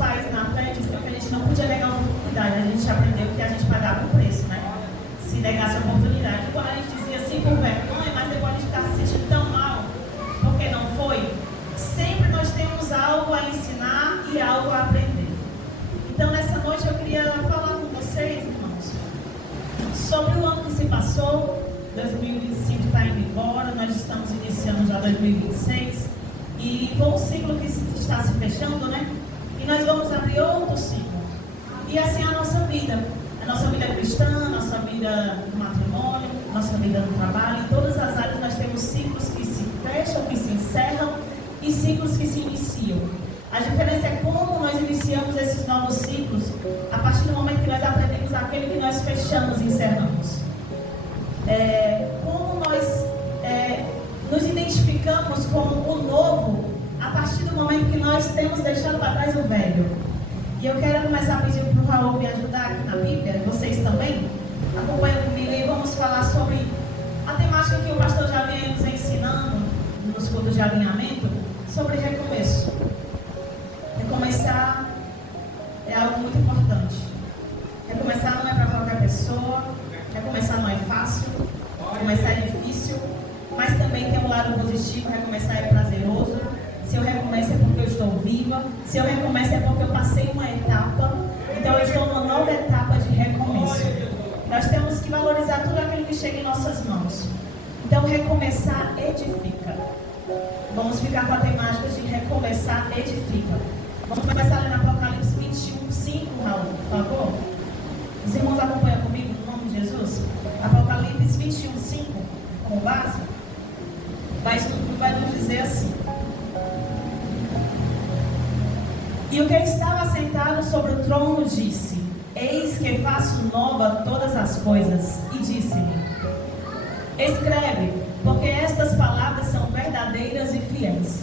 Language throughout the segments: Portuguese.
pais na fé diziam que a gente não podia negar a oportunidade. A gente aprendeu que a gente pagava o preço, né? Se negasse a oportunidade. E quando a gente dizia assim por vergonha, mas depois a gente ficava se sentindo tão mal, porque não foi, sempre nós temos algo a ensinar e algo a aprender. Então, nessa noite eu queria falar com vocês, irmãos, sobre o ano que se passou. 2025 está indo embora, nós estamos iniciando já 2026 e foi um ciclo que está se fechando, né? E nós vamos abrir outro ciclo. E assim é a nossa vida cristã, a nossa vida no matrimônio, a nossa vida no trabalho. Em todas as áreas nós temos ciclos que se fecham, que se encerram e ciclos que se iniciam. A diferença é como nós iniciamos esses novos ciclos a partir do momento que nós aprendemos aquele que nós fechamos e encerramos. Como nós nos identificamos com o novo a partir do momento que nós temos deixado para trás o velho. E eu quero começar a pedir para o Raul me ajudar aqui na Bíblia, vocês também. Acompanhem comigo e vamos falar sobre a temática que o pastor já vem nos ensinando nos cultos de alinhamento, sobre recomeço. Recomeçar é algo muito importante. Recomeçar não é para qualquer pessoa, recomeçar não é fácil, recomeçar é difícil, mas também tem um lado positivo. Recomeçar é prazeroso. Se eu recomeço é porque eu estou viva. Se eu recomeço é porque eu passei uma etapa. Então eu estou numa nova etapa de recomeço. Nós temos que valorizar tudo aquilo que chega em nossas mãos. Então recomeçar edifica. Vamos ficar com a temática de recomeçar edifica. Vamos começar a ler no Apocalipse 21, 5, Raul, por favor. Os irmãos acompanham comigo no nome de Jesus? Apocalipse 21, 5, como base, vai nos dizer assim: e o que estava sentado sobre o trono disse: eis que faço nova todas as coisas. E disse-me: escreve, porque estas palavras são verdadeiras e fiéis.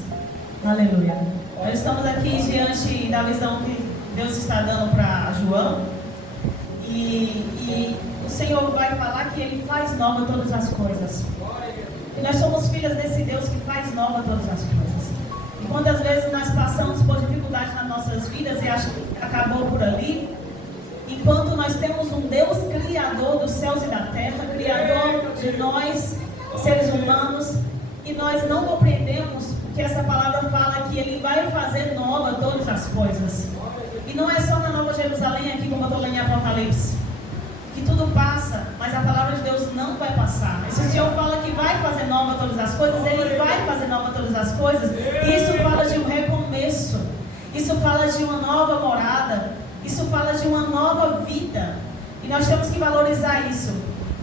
Aleluia. Nós estamos aqui diante da visão que Deus está dando para João. E o Senhor vai falar que Ele faz nova todas as coisas. E nós somos filhas desse Deus que faz nova todas as coisas. E quantas vezes nós passamos por dificuldades nas nossas vidas e achamos que acabou por ali, enquanto nós temos um Deus criador dos céus e da terra, criador de nós, seres humanos, e nós não compreendemos que essa palavra fala que Ele vai fazer nova todas as coisas. E não é só na Nova Jerusalém, aqui como eu estou lendo em Apocalipse, que tudo passa, mas a palavra de Deus não vai passar. E se o Senhor fala que vai fazer nova todas as coisas, Ele vai fazer nova todas as coisas. E isso fala de um recomeço. Isso fala de uma nova morada. Isso fala de uma nova vida. E nós temos que valorizar isso.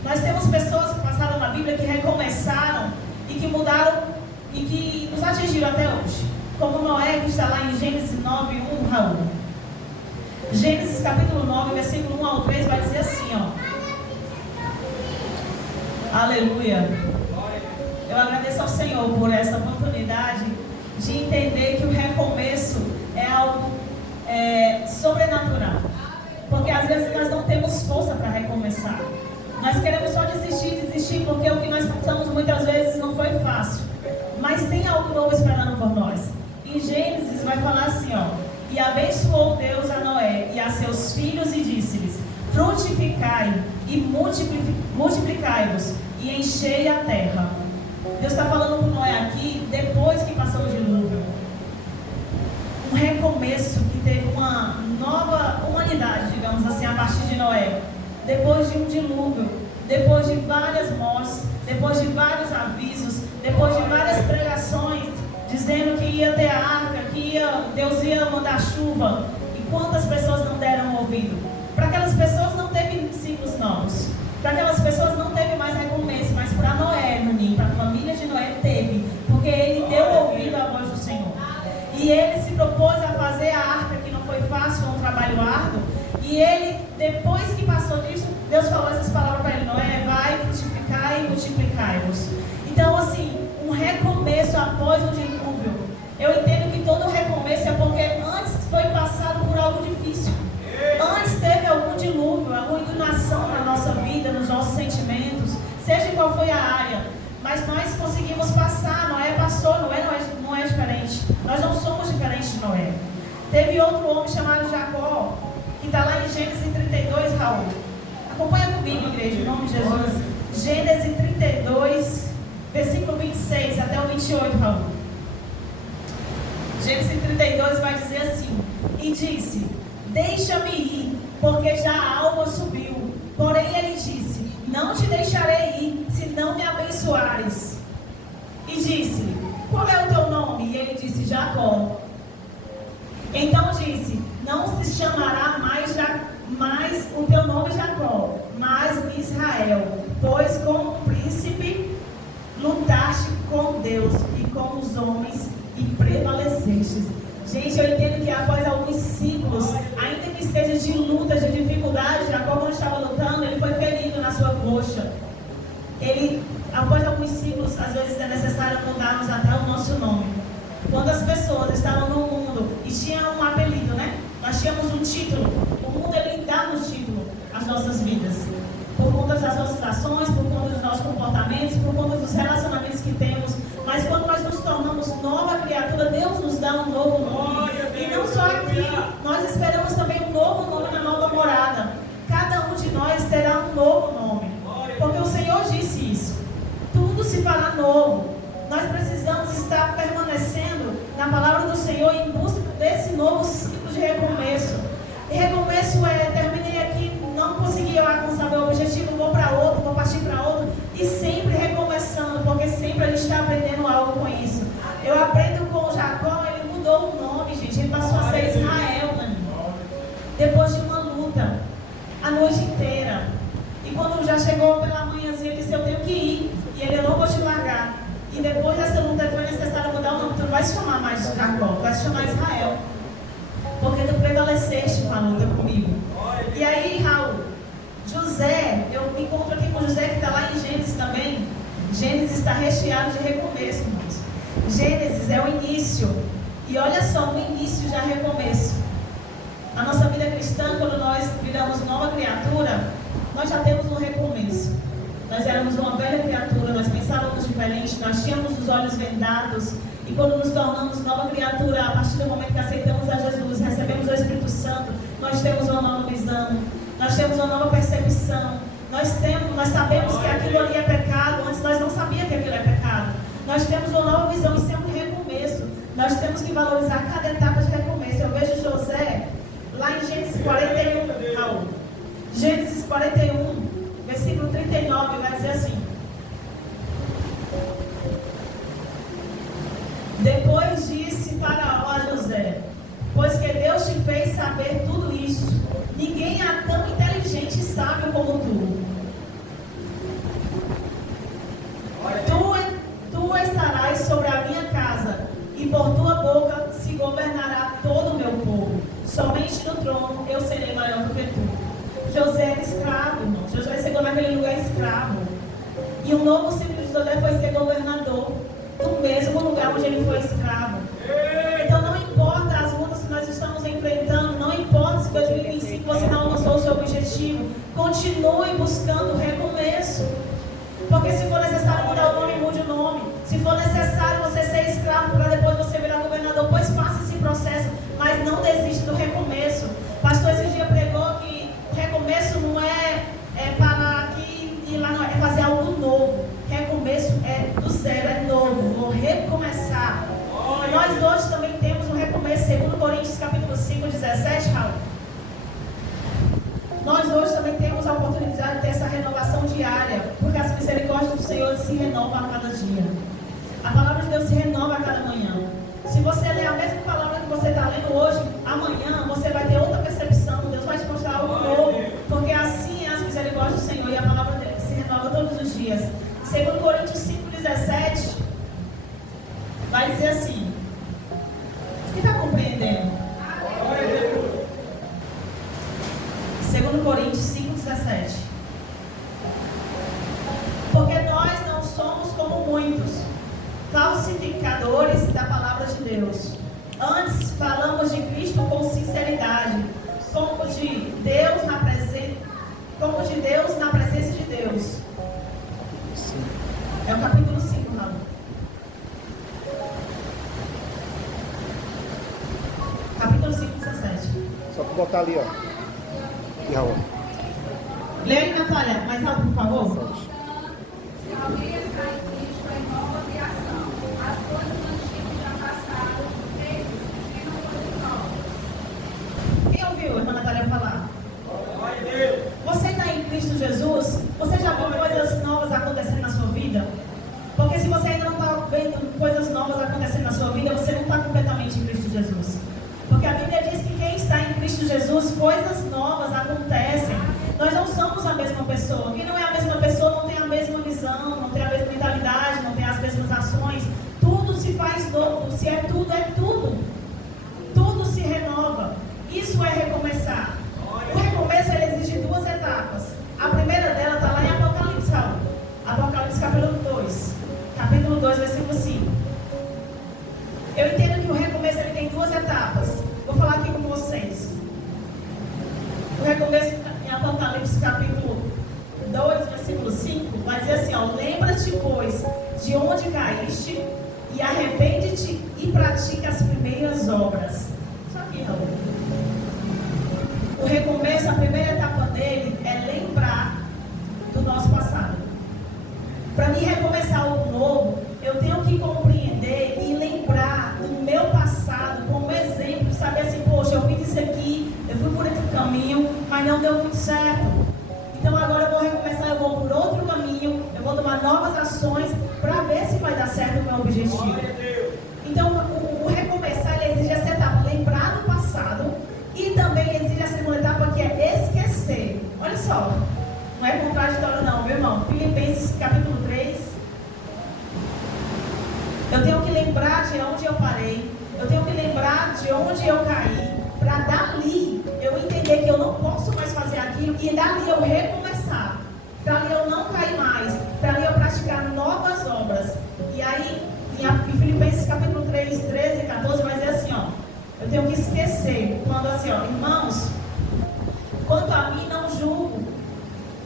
Nós temos pessoas que passaram na Bíblia que recomeçaram e que mudaram e que nos atingiram até hoje. Como Noé, que está lá em Gênesis 9, 1, Raul. Gênesis capítulo 9, versículo 1 ao 3 vai dizer assim, ó. Aleluia. Eu agradeço ao Senhor por essa oportunidade de entender que o recomeço é algo sobrenatural. Porque às vezes nós não temos força para recomeçar. Nós queremos só desistir, porque o que nós passamos muitas vezes não foi fácil. Mas tem algo novo esperando por nós. Em Gênesis vai falar assim, ó. E abençoou Deus a Noé e a seus filhos e disse-lhes: frutificai e multiplicai-vos e enchei a terra. Deus está falando para Noé aqui, depois que passou o dilúvio. Um recomeço que teve uma nova humanidade, digamos assim, a partir de Noé. Depois de um dilúvio, depois de várias mortes, depois de vários avisos, depois de várias pregações, dizendo que ia ter a arca, que Deus ia mandar chuva. E quantas pessoas não deram ouvido? Para aquelas pessoas não teve ciclos novos. Para aquelas pessoas não teve mais recomeço. Mas para Noé, para a família de Noé teve. Porque ele deu ouvido à voz do Senhor. E ele se propôs a fazer a arca, que não foi fácil, foi um trabalho árduo. E ele, depois que passou disso, Deus falou essas palavras para ele: Noé, vai frutificar e multiplicai-vos. Então, assim, um recomeço após o dilúvio. Eu entendo que todo recomeço é porque antes foi passado por algo difícil. Antes teve algum dilúvio, alguma inundação na nossa vida, nos nossos sentimentos, seja qual foi a área. Mas nós conseguimos passar. Noé passou, Noé não é diferente. Nós não somos diferentes de Noé. Teve outro homem chamado Jacó, que está lá em Gênesis 32, Raul. Acompanha comigo, igreja, em nome de Jesus. Gênesis 32, versículo 26 até o 28, Raul. Gênesis 32 vai dizer assim: e disse: deixa-me ir, porque já a alva subiu. Porém ele disse: não te deixarei ir, se não me abençoares. E disse: qual é o teu nome? E ele disse: Jacó. Então disse: não se chamará mais o teu nome Jacó, mas Israel, pois como um príncipe lutaste com Deus e com os homens e prevaleceste. Gente, eu entendo que após alguns ciclos, ainda que seja de luta, de dificuldade, Jacó, quando estava lutando, ele foi ferido na sua coxa. Após alguns ciclos, às vezes é necessário mudarmos até o nosso nome. Quando as pessoas estavam no mundo e tinham um apelido, né? Nós tínhamos um título. O mundo, ele dá-nos título às nossas vidas. Por conta das nossas ações, por conta dos nossos comportamentos, por conta dos relacionamentos que temos. Mas quando nós nos tornamos nova criatura, Deus nos dá um novo nome. E não só aqui, nós esperamos também um novo nome na nova morada. Cada um de nós terá um novo nome. Porque o Senhor disse isso. Tudo se fará novo. Nós precisamos estar permanecendo na palavra do Senhor em busca desse novo ciclo de recomeço. E recomeço terminei aqui, não consegui alcançar meu objetivo, vou para outro, vou partir para outro. E sempre recomeçando, porque sempre a gente está aprendendo algo com isso. Eu aprendo com Jacó, ele mudou o nome, gente. Ele passou a ser Israel, né? Depois de uma luta, a noite inteira. E quando já chegou pela manhãzinha, ele disse: eu tenho que ir. E ele: eu não vou te largar. E depois dessa luta foi necessário mudar o nome. Tu não vai se chamar mais Jacó, tu vai se chamar Israel. Porque tu prevaleceste com a luta comigo. E aí, Raul, José, eu me encontro aqui com José, que está lá em Gênesis também. Gênesis está recheado de recomeço, irmãos. Gênesis é o início. E olha só, no início já é recomeço. Na nossa vida cristã, quando nós viramos nova criatura, nós já temos um recomeço. Nós éramos uma velha criatura, nós pensávamos diferente, nós tínhamos os olhos vendados. E quando nos tornamos nova criatura, a partir do momento que aceitamos a Jesus, recebemos o Espírito Santo, nós temos uma nova visão, nós temos uma nova percepção. Nós sabemos que aquilo ali é pecado, antes nós não sabíamos que aquilo é pecado. Nós temos uma nova visão, isso é um recomeço. Nós temos que valorizar cada etapa de recomeço. Eu vejo José, lá em Gênesis 41, Raul. Gênesis 41, versículo 39, vai dizer assim: depois disse Faraó a José: pois que Deus te fez saber tudo isso, ninguém é tão inteligente e sábio como tu. Tu estarás sobre a minha casa, e por tua boca se governará todo o meu povo. Somente no trono eu serei maior do que tu. José era escravo, irmão. José chegou naquele lugar escravo. E o novo ciclo de José foi ser governador do mesmo lugar onde ele foi escravo. Então não importa as lutas que nós estamos enfrentando, não importa se em 2025 você não alcançou o seu objetivo, continue buscando o recomeço. Porque se for necessário mudar o nome, mude o nome. Se for necessário você ser escravo para depois você virar governador, pois faça esse processo, mas não desista do recomeço. Pastor esse dia pregou que o recomeço não é parar aqui e lá, não, é fazer algo novo. Recomeço é do zero, é novo, vou recomeçar. Nós hoje também temos um recomeço, segundo Coríntios capítulo 5, 17, Raul. Nós hoje também temos a oportunidade de ter essa renovação diária, porque as misericórdias do Senhor se renovam a cada dia. A palavra de Deus se renova a cada manhã. Se você ler a mesma palavra que você está lendo hoje, amanhã você vai ter outra percepção. Deus vai te mostrar algo novo, porque assim é as misericórdias do Senhor e a palavra dele se renova todos os dias. Segundo Coríntios 5, 17, vai dizer assim. Quem está compreendendo? Segundo Coríntios 5, 17. Porque nós não somos como muitos falsificadores da palavra de Deus. Antes falamos de Cristo com sinceridade, como de Deus na presença de Deus. É o capítulo 5, Raul. Capítulo 5, botar ali, ó. E Raul. Lê aí, Natália, mais alto, por favor. Se alguém está em Cristo, é nova criação. As coisas antigas já passaram, eis que não foram novas. Quem ouviu a irmã Natália falar? Você está em Cristo Jesus? Você já viu coisas novas acontecendo na sua vida? Porque se você ainda não está vendo coisas novas acontecendo na sua vida, você não está completamente em Cristo Jesus. Porque a Bíblia diz que quem está em Cristo Jesus, coisas novas acontecem. Nós não somos a mesma pessoa. Quem não é a mesma pessoa não tem a mesma visão, não tem a mesma mentalidade, não tem as mesmas ações. Tudo se faz novo. Se é tudo, é tudo. Tudo se renova. Isso é recomeçar. O recomeço ele exige duas etapas. A primeira dela está lá em Apocalipse, Raul. Apocalipse capítulo 2. Capítulo 2, versículo 5. Eu entendo que o recomeço ele tem duas etapas. Vou falar aqui com vocês. O recomeço em Apocalipse capítulo 2, versículo 5, vai dizer assim, ó: lembra-te, pois, de onde caíste, e arrepende-te e pratica as primeiras obras. Isso aqui, Raul. O recomeço, a primeira etapa dele é lembrar do nosso passado. Para mim recomeçar algo novo, eu tenho que compreender e lembrar do meu passado como exemplo, saber assim, poxa, eu fiz isso aqui, eu fui por esse caminho, mas não deu muito certo. Então agora eu vou recomeçar, eu vou por outro caminho, eu vou tomar novas ações para ver se vai dar certo o meu objetivo. Então o recomeçar ele exige essa etapa, lembrar do passado, e também exige a segunda etapa, que é esquecer. Olha só, não é contraditório não, meu irmão. Filipenses capítulo 3. Eu tenho que lembrar de onde eu parei. Eu tenho que lembrar de onde eu caí. Para dali eu entender que eu não posso mais fazer aquilo. E dali eu recomeçar. Para ali eu não cair mais. Para ali eu praticar novas obras. E aí, em Filipenses capítulo 3, 13 e 14 vai dizer assim, ó: eu tenho que esquecer. Quando assim, ó: irmãos, quanto a mim não julgo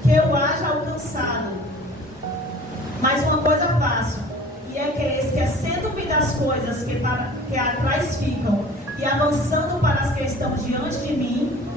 que eu haja alcançado, mas uma coisa faço, e é que esquecendo-me das coisas que atrás ficam e avançando para as que estão diante de mim,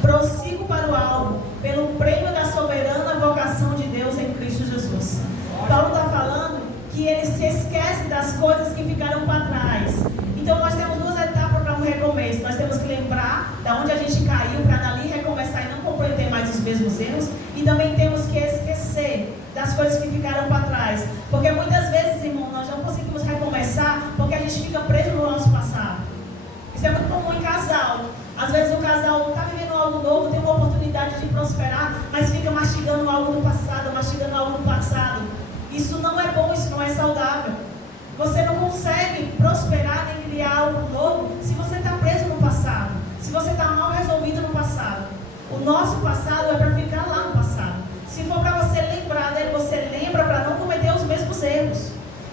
prossigo para o alvo, pelo prêmio da soberana vocação de Deus em Cristo Jesus. Paulo está falando que ele se esquece das coisas que ficaram para trás. Então nós temos duas etapas para um recomeço. Nós temos que lembrar de onde a gente caiu para dali recomeçar e não compreender mais os mesmos erros. E também temos que esquecer das coisas que ficaram para trás. Porque muitas vezes, irmão, nós não conseguimos recomeçar porque a gente fica preso no nosso passado. Isso é muito comum em casal. Às vezes o casal está vivendo algo novo, tem uma oportunidade de prosperar, mas fica mastigando algo do passado, mastigando algo do passado. Isso não é bom, isso não é saudável. Você não consegue prosperar nem criar algo novo se você está preso no passado, se você está mal resolvido no passado. O nosso passado é para ficar lá no passado. Se for para você lembrar dele, você lembra para não cometer os mesmos erros.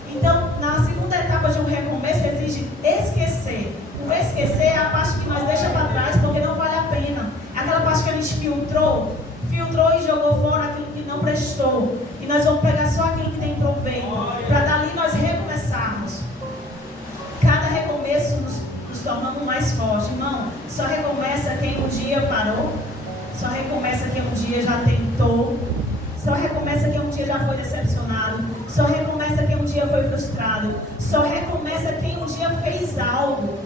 Então, na segunda etapa de um recomeço, exige esquecer. O esquecer é a parte que nós deixa para trás porque não vale a pena. Aquela parte que a gente filtrou e jogou fora aquilo que não prestou. E nós vamos pegar só aquilo que tem proveito, para dali nós recomeçarmos. Cada recomeço nos tornamos mais fortes. Irmão, só recomeça quem um dia parou, só recomeça quem um dia já tentou, só recomeça quem um dia já foi decepcionado, só recomeça quem um dia foi frustrado, só recomeça quem um dia fez algo.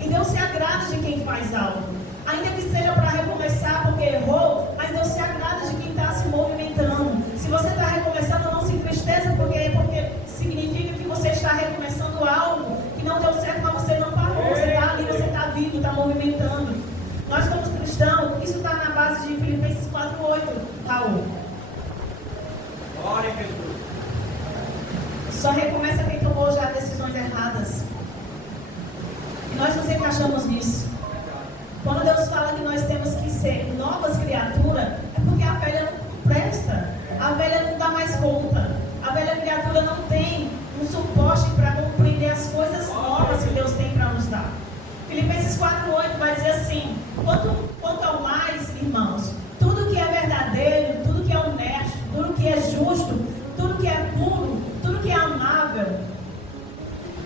E Deus se agrada de quem faz algo. Ainda que seja para recomeçar porque errou, mas Deus se agrada de quem está se movimentando. Se você está recomeçando, não se entristeça, porque significa que você está recomeçando algo que não deu certo, mas você não parou. Você está ali, você está vivo, está movimentando. Nós como cristãos, isso está na base de Filipenses 4:8, Raul. Glória a Jesus. Só recomeça quem tomou já decisões erradas. E nós nos encaixamos nisso. Quando Deus fala que nós temos que ser novas criaturas, é porque a velha não presta. A velha não dá mais conta. A velha criatura não tem um suporte para compreender as coisas novas que Deus tem para nos dar. Filipenses 4:8 vai dizer assim: quanto ao mais, irmãos, tudo que é verdadeiro, tudo que é honesto, tudo que é justo, tudo que é puro, tudo que é amável,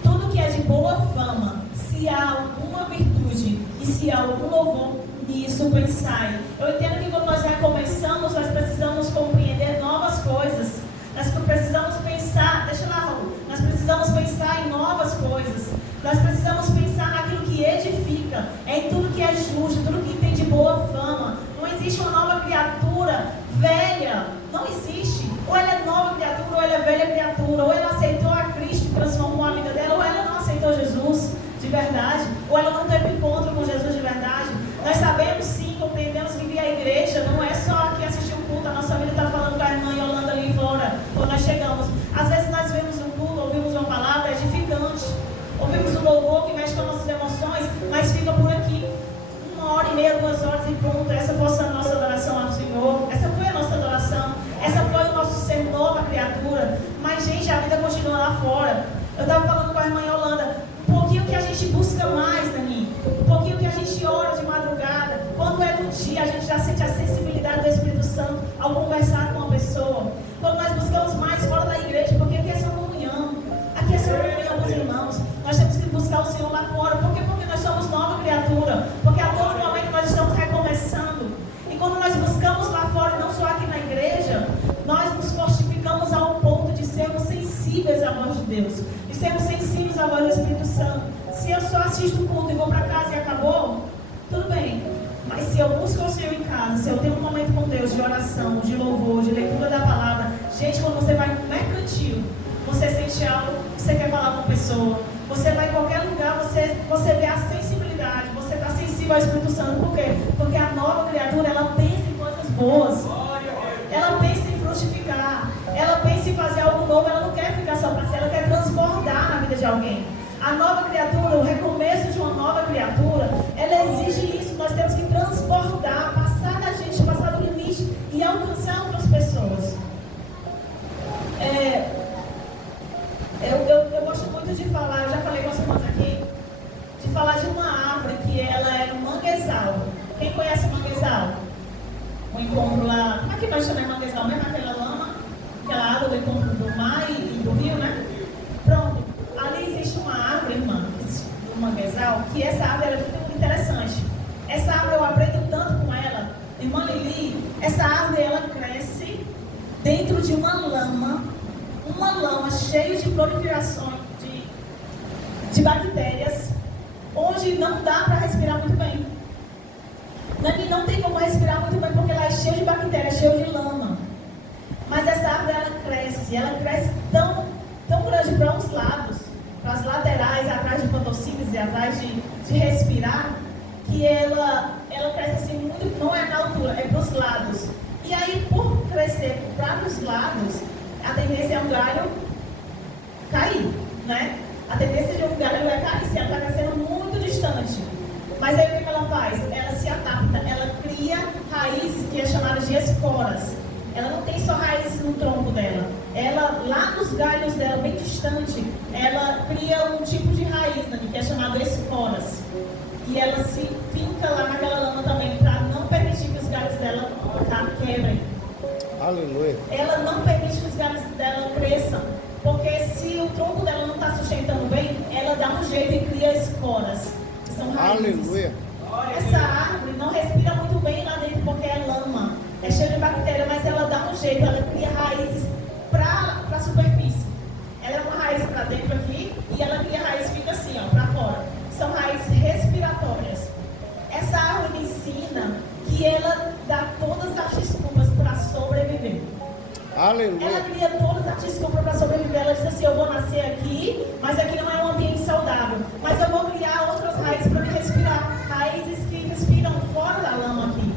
tudo que é de boa fama, se há alguma virtude E se há algum louvor nisso, pensai. Eu entendo que quando nós recomeçamos, nós precisamos compreender novas coisas. Nós precisamos pensar, deixa lá, Raul, nós precisamos pensar em novas coisas. Nós precisamos pensar naquilo que edifica, em tudo que é justo, tudo que tem de boa fama. Não existe uma nova criatura velha, não existe. Ou ela é nova criatura, ou ela é velha criatura. Ou ela aceitou a Cristo e transformou a vida dela, ou ela não aceitou Jesus de verdade, ou ela não teve encontro com Jesus de verdade. Nós sabemos sim, compreendemos que vir à igreja não é só aqui assistir um culto. A nossa vida está falando com a irmã Yolanda ali fora, quando nós chegamos. Às vezes nós vemos um culto, ouvimos uma palavra edificante, ouvimos um louvor que mexe com as nossas emoções, mas fica por aqui. 1h30, 2 horas e pronto. Essa foi a nossa adoração ao Senhor. Essa foi a nossa adoração. Essa foi o nosso ser nova criatura. Mas, gente, a vida continua lá fora. Eu estava falando com a irmã Yolanda, um pouquinho que a gente busca mais, Dani, um pouquinho que a gente ora de madrugada. Quando é no dia, a gente já sente a sensibilidade do Espírito Santo ao conversar com uma pessoa. Quando nós buscamos mais fora da igreja, porque aqui é só comunhão. Aqui é só comunhão com os irmãos. Nós temos que buscar o Senhor lá fora. Por quê? Porque nós somos nova criatura. Porque a todo momento nós estamos recomeçando. E quando nós buscamos lá fora, e não só aqui na igreja, nós nos fortificamos ao ponto de sermos sensíveis à voz de Deus. De sermos sensíveis à voz do Espírito Santo. Se eu só assisto o culto e vou para casa e acabou, tudo bem. Mas se eu busco o Senhor em casa, se eu tenho um momento com Deus de oração, de louvor, de leitura da palavra, gente, quando você vai no mercantil, você sente algo, você quer falar com a pessoa, você vai em qualquer lugar, você vê a sensibilidade, você está sensível ao Espírito Santo. Por quê? Porque a nova criatura, ela pensa em coisas boas, ela pensa em frutificar, ela pensa em fazer algo novo, ela não quer ficar só para si, ela quer transbordar na vida de alguém. A nova criatura, o recomeço de uma nova criatura, ela exige isso. Nós temos que transbordar, passar da gente, passar do limite e alcançar outras pessoas. Eu gosto muito de falar, eu já falei com as irmãs aqui, de falar de uma árvore que ela é um manguezal. Quem conhece o manguezal? Um encontro lá, como é que nós chamamos manguezal mesmo? Aquela lama, aquela água do encontro do mar e do rio, né? Pronto. Ali existe uma árvore, irmã, do manguezal, que essa árvore é muito interessante. Essa árvore eu aprendo tanto com ela. Irmã Lili, essa árvore ela cresce dentro de uma lama cheia de proliferações de bactérias, onde não dá para respirar muito bem. Não tem como respirar muito bem porque ela é cheia de bactérias, cheia de lama. Mas essa árvore ela cresce tão grande para os lados, para as laterais, atrás de fotossíntese, atrás de respirar, que ela cresce assim muito, não é na altura, é para os lados. E aí, por crescer para os lados, a tendência é um galho cair, né? A tendência de um galho vai cair se ela está crescendo muito distante. Mas aí o que ela faz? Ela se adapta, ela cria raízes que é chamada de esporas. Ela não tem só raízes no tronco dela. Ela, lá nos galhos dela, bem distante, ela cria um tipo de raiz, né, que é chamada esporas. E ela se finca lá naquela lama também, para não permitir que os galhos dela quebrem. Aleluia. Ela não permite que os galhos dela cresçam. Porque se o tronco dela não está sustentando bem, ela dá um jeito e cria esporas, que são raízes. Aleluia. Essa árvore não respira muito bem lá dentro porque é lama, é cheia de bactéria, mas ela dá um jeito, ela cria raízes para a superfície. Ela é uma raiz para dentro aqui e ela cria raiz e fica assim, ó, para fora. São raízes respiratórias. Essa árvore me ensina que ela dá todas as desculpas para sobreviver. Aleluia. Ela cria todas as desculpas para sobreviver. Ela diz assim, eu vou nascer aqui, mas aqui não é um ambiente saudável. Mas eu vou criar outras raízes para me respirar. Raízes que respiram fora da lama aqui.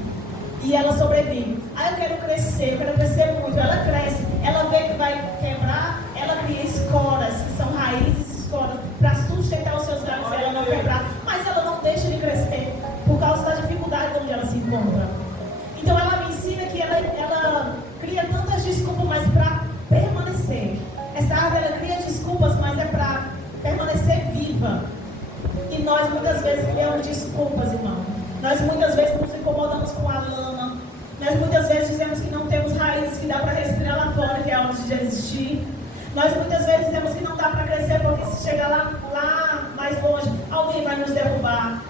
E ela sobrevive. Aí eu quero crescer muito. Ela cresce, ela vê que vai quebrar, ela cria esporas, que são raízes esporas, para sustentar os seus galhos e ela não quebrar. Mas ela não deixa de crescer, por causa da dificuldade onde ela se encontra. Então ela me ensina que ela cria tantas desculpas, mas para permanecer. Essa árvore ela cria desculpas, mas é para permanecer viva. E nós muitas vezes criamos desculpas, irmão. Nós muitas vezes nos incomodamos com a lama. Nós muitas vezes dizemos que não temos raízes que dá para respirar lá fora, que é onde de existir. Nós muitas vezes dizemos que não dá para crescer, porque se chegar lá mais longe, alguém vai nos derrubar.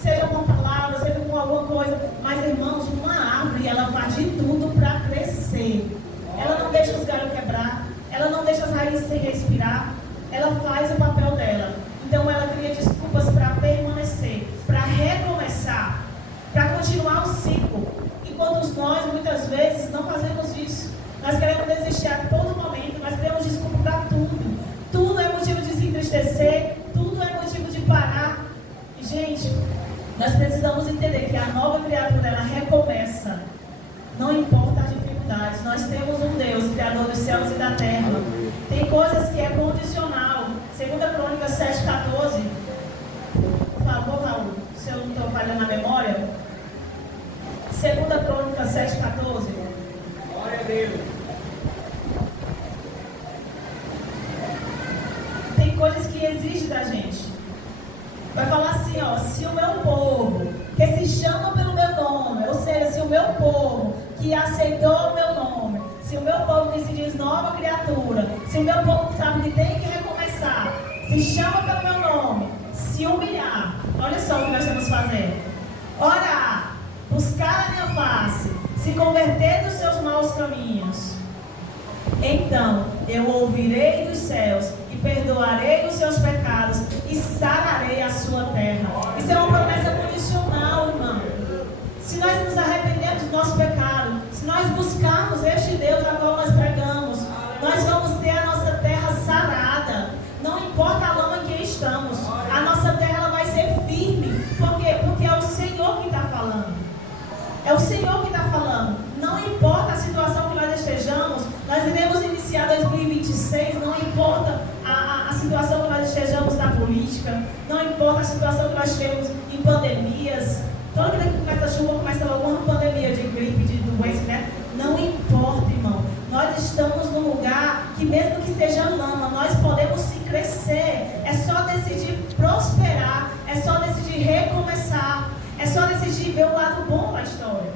seja com palavras, seja com alguma coisa. Mas, irmãos, uma árvore, ela faz de tudo para crescer. Ela não deixa os galhos quebrar, ela não deixa as raízes sem respirar, ela faz o papel dela. Então ela cria desculpas para permanecer, para recomeçar, para continuar o ciclo. Enquanto nós, muitas vezes, não fazemos isso. Nós queremos desistir a todo momento, nós queremos desculpa para tudo. Tudo é motivo de se entristecer, tudo é motivo de parar. E, gente, nós precisamos entender que a nova criatura, ela recomeça. Não importa as dificuldades, nós temos um Deus, Criador dos céus e da terra. Tem coisas que é condicional. 2 Crônicas 7,14. Por favor, Raul, se eu não estou falhando na memória. 2 Crônicas 7,14. Glória a Deus. Tem coisas que exigem da gente. Vai falar assim, ó, se o meu povo, que se chama pelo meu nome, ou seja, se o meu povo que aceitou o meu nome, se o meu povo que se diz nova criatura, se o meu povo sabe que tem que recomeçar, se chama pelo meu nome, se humilhar, olha só o que nós estamos fazendo. Orar, buscar a minha face, se converter dos seus maus caminhos. Então eu ouvirei dos céus e perdoarei os seus pecados e sararei a sua terra. Isso é uma promessa condicional, irmão. Se nós nos arrependemos do nosso pecado, se nós buscarmos este Deus a qual nós pregamos, nós vamos ter a nossa terra sarada. Não importa a lama em que estamos, a nossa terra ela vai ser firme. Por quê? Porque é o Senhor que está falando. É o Senhor que está falando. Não importa a situação que nós estejamos, nós iremos iniciar 2026, não importa a situação que nós estejamos na política, não importa a situação que nós temos em pandemias. Toda vez que começa a chuva, começa logo uma pandemia de gripe, de doença, né? Não importa, irmão. Nós estamos num lugar que mesmo que seja lama, nós podemos se crescer. É só decidir prosperar, é só decidir recomeçar. É só decidir ver o lado bom da história.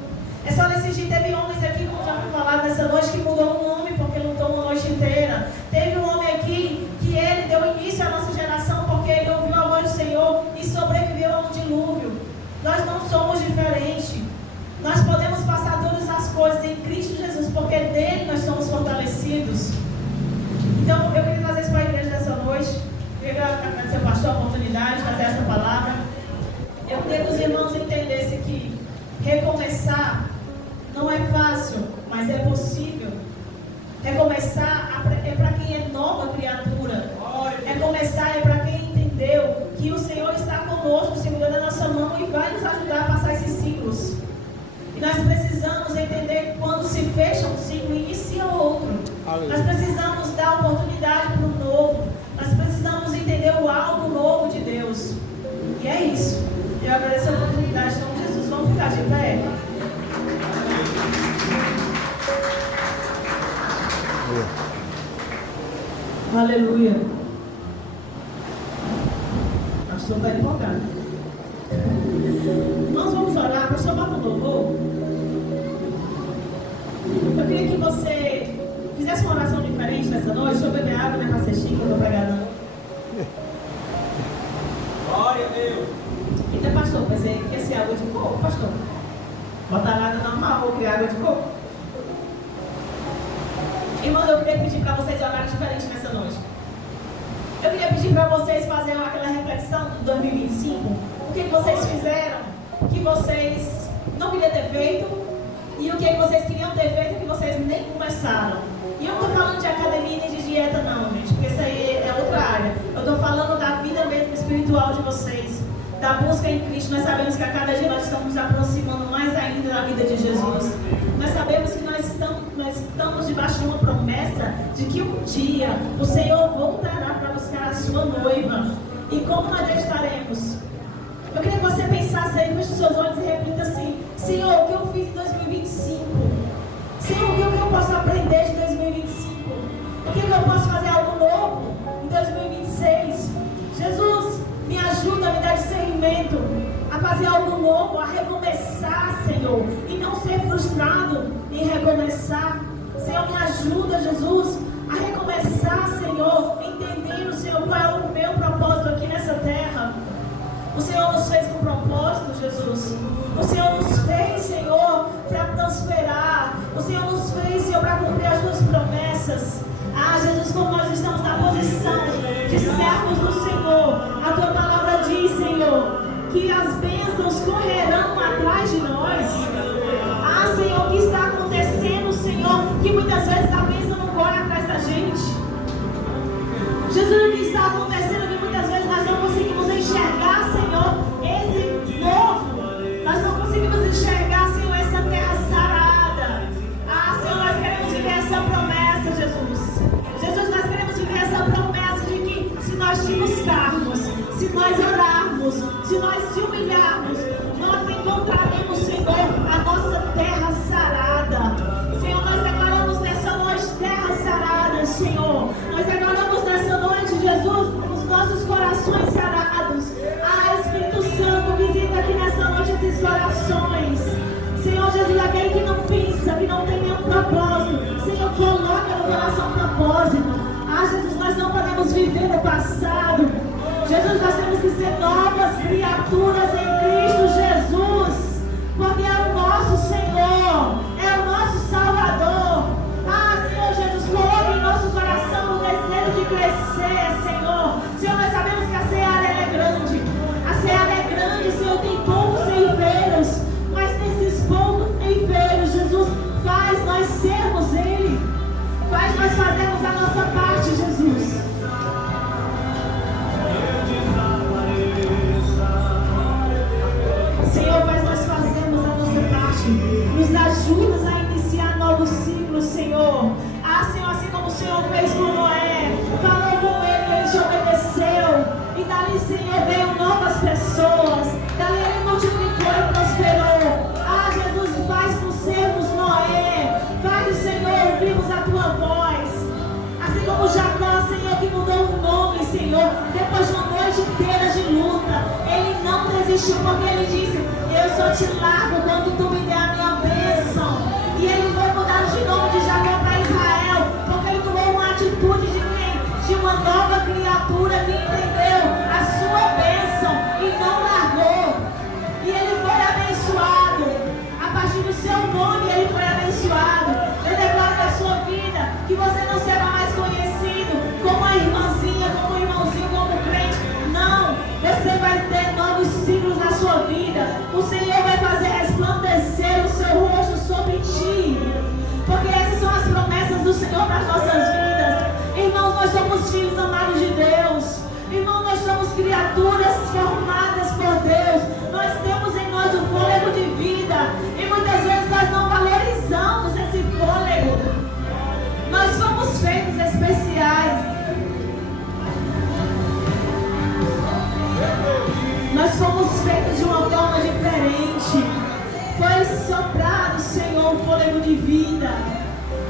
É só decidir. Teve homens aqui, como já foi falado nessa noite, que mudou o nome porque lutou uma noite inteira. Teve um homem aqui que ele deu início à nossa geração porque ele ouviu a voz do Senhor e sobreviveu a um dilúvio. Nós não somos diferentes. Nós podemos passar todas as coisas em Cristo Jesus, porque dele nós somos fortalecidos. Então, eu queria trazer isso para a igreja dessa noite. Eu queria agradecer ao pastor a oportunidade de trazer essa palavra. Eu queria que os irmãos entendessem que recomeçar não é fácil, mas é possível. Recomeçar é para quem é nova criatura. Recomeçar é para quem entendeu que o Senhor está conosco, segurando a nossa mão e vai nos ajudar a passar esses ciclos. E nós precisamos entender quando se fecha um ciclo e inicia outro. Nós precisamos dar oportunidade para o novo. Nós precisamos entender o algo novo de Deus. E é isso. Eu agradeço a oportunidade, em nome de Jesus. Vamos ficar de pé. Aleluia. A pessoa está empolgada. Nós vamos orar. Para chamar o louvor, eu queria que você fizesse uma oração diferente nessa noite. Deixa eu beber água, né? Para ser chique, eu estou pregando. Glória a Deus. Então, pastor, pensei que esse água de coco, pastor. Botar nada normal, vou criar água de coco. Irmãos, eu queria pedir para vocês orarem diferente nessa noite. Eu queria pedir para vocês fazerem aquela reflexão do 2025. O que vocês fizeram, o que vocês não queriam ter feito e o que vocês queriam ter feito e que vocês nem começaram. E eu não estou falando de academia nem de dieta não, gente, porque isso aí é outra área. Eu estou falando da vida mesmo espiritual de vocês, da busca em Cristo. Nós sabemos que a cada dia nós estamos nos aproximando mais ainda da vida de Jesus. Nós sabemos que nós estamos debaixo de uma promessa de que um dia o Senhor voltará para buscar a sua noiva. E como nós estaremos? Eu queria que você pensasse aí, feche os seus olhos e reflita assim: Senhor, o que eu fiz em 2025? Senhor, o que eu posso aprender de 2025? O que eu posso fazer algo novo em 2026? Jesus, me ajuda, me dá discernimento a fazer algo novo, a recomeçar, Senhor, e não ser frustrado em recomeçar. Senhor, me ajuda, Jesus, a recomeçar, Senhor, entendendo, Senhor, qual é o meu propósito aqui nessa terra. O Senhor nos fez com propósito, Jesus. O Senhor nos fez, Senhor, para prosperar. O Senhor nos fez, Senhor, para cumprir as tuas promessas. Ah, Jesus, como nós estamos na posição de servos do Senhor, a tua palavra diz, Senhor, que as bênçãos correrão atrás de nós. Ah, Senhor, o que está acontecendo, Senhor, que muitas vezes a bênção não corre atrás da gente. Jesus, o que está acontecendo que muitas vezes nós não conseguimos enxergar, Senhor, esse novo. Nós não conseguimos enxergar, Senhor, essa terra sarada. Ah, Senhor, nós queremos viver essa promessa, Jesus. Jesus, nós queremos viver essa promessa de que se nós te buscarmos, se nós orarmos, se nós te humilharmos, nós encontraremos, Senhor, a nossa terra sarada. Senhor, nós declaramos nessa noite terra sarada, Senhor. Nós declaramos nessa noite, Jesus, os nossos corações sarados. Ah, Espírito Santo, visita aqui nessa noite esses corações. Senhor Jesus, aquele que não pensa, que não tem nenhum propósito, Senhor, coloca no coração propósito. Ah, Jesus, nós não podemos viver no passado. Jesus, nós temos que ser novas criaturas em Cristo Jesus, porque é o nosso Senhor, é o nosso Salvador. Ah, Senhor Jesus, coloque em nosso coração o desejo de crescer, Senhor. Senhor, nós sabemos que a seara é grande. A seara é grande, Senhor, tem poucos ceifeiros, mas nesses poucos ceifeiros, Jesus, faz nós sermos Ele. Faz nós fazermos a nossa parte, Jesus. Senhor, faz nós fazermos a nossa parte. Nos ajuda a iniciar novos ciclos, Senhor. Ah, Senhor, assim como o Senhor fez com Noé, falou com ele te obedeceu. E dali, Senhor, veio novas pessoas. Dali ele multiplicou e prosperou. Ah, Jesus, faz-nos sermos Noé. Faz, Senhor, ouvirmos a tua voz. Assim como Jacó, Senhor, que mudou o nome, Senhor, depois de uma noite inteira de luta, ele não desistiu, porque ele disse: eu só te largo quando tu me der a minha bênção. E ele foi mudar de nome de Jacó para Israel, porque ele tomou uma atitude de quem? De uma nova criatura que entendeu a sua bênção e não largou. E ele foi abençoado. A partir do seu nome ele foi abençoado. Eu declaro na sua vida que você não será mais conhecido como a irmãzinha, como o irmãozinho, como crente. Não, você vai ter novos ciclos na sua vida. O Senhor vai fazer resplandecer o seu rosto sobre ti. Porque essas são as promessas do Senhor para as nossas vidas. Irmãos, nós somos filhos amados de Deus. Irmãos, nós somos criaturas formadas por Deus. Nós temos em nós o fôlego de vida. E muitas vezes nós não valorizamos esse fôlego. Nós fomos feitos especiais. Nós fomos feitos de uma forma diferente. Foi soprado, Senhor, o fôlego de vida.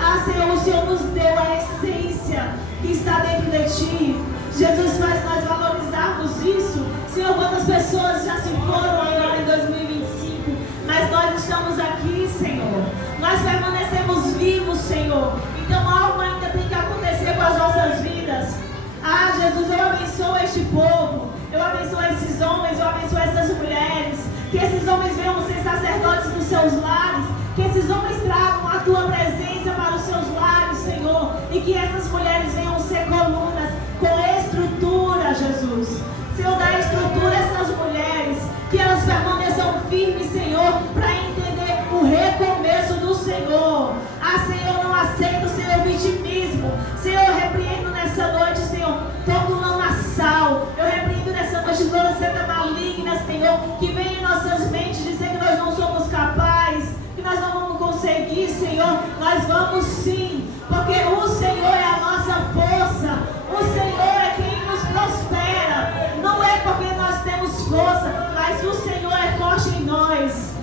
Ah, Senhor, o Senhor nos deu a essência que está dentro de ti. Jesus, faz nós valorizarmos isso. Senhor, quantas pessoas já se foram agora em 2025, mas nós estamos aqui, Senhor. Nós permanecemos vivos, Senhor. Então algo ainda tem que acontecer com as nossas vidas. Ah, Jesus, eu abençoo este povo. Eu abençoo esses homens, eu abençoo essas mulheres. Que esses homens venham ser sacerdotes dos seus lares. Que esses homens tragam a tua presença para os seus lares, Senhor. E que essas mulheres venham ser colunas com estrutura, Jesus. Senhor, dá estrutura a essas mulheres. Que elas permaneçam firmes, Senhor, para entender o recomeço do Senhor. Ah, Senhor, não aceito, Senhor, vitimismo. Senhor, eu repreendo nessa noite, Senhor, todo lamaçal. Eu repreendo nessa noite toda seta maligna, Senhor, que vem em nossas mentes dizer que nós não somos capazes, que nós não vamos conseguir, Senhor. Nós vamos sim, porque o Senhor é a nossa força. O Senhor é quem nos prospera. Não é porque nós temos força, mas o Senhor é forte em nós.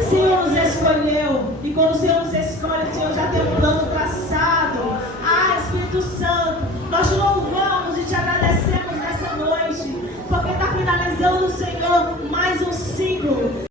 O Senhor nos escolheu. E quando o Senhor nos escolhe, o Senhor já tem um plano traçado. Ah, Espírito Santo, nós te louvamos e te agradecemos nessa noite, porque está finalizando, Senhor, mais um ciclo.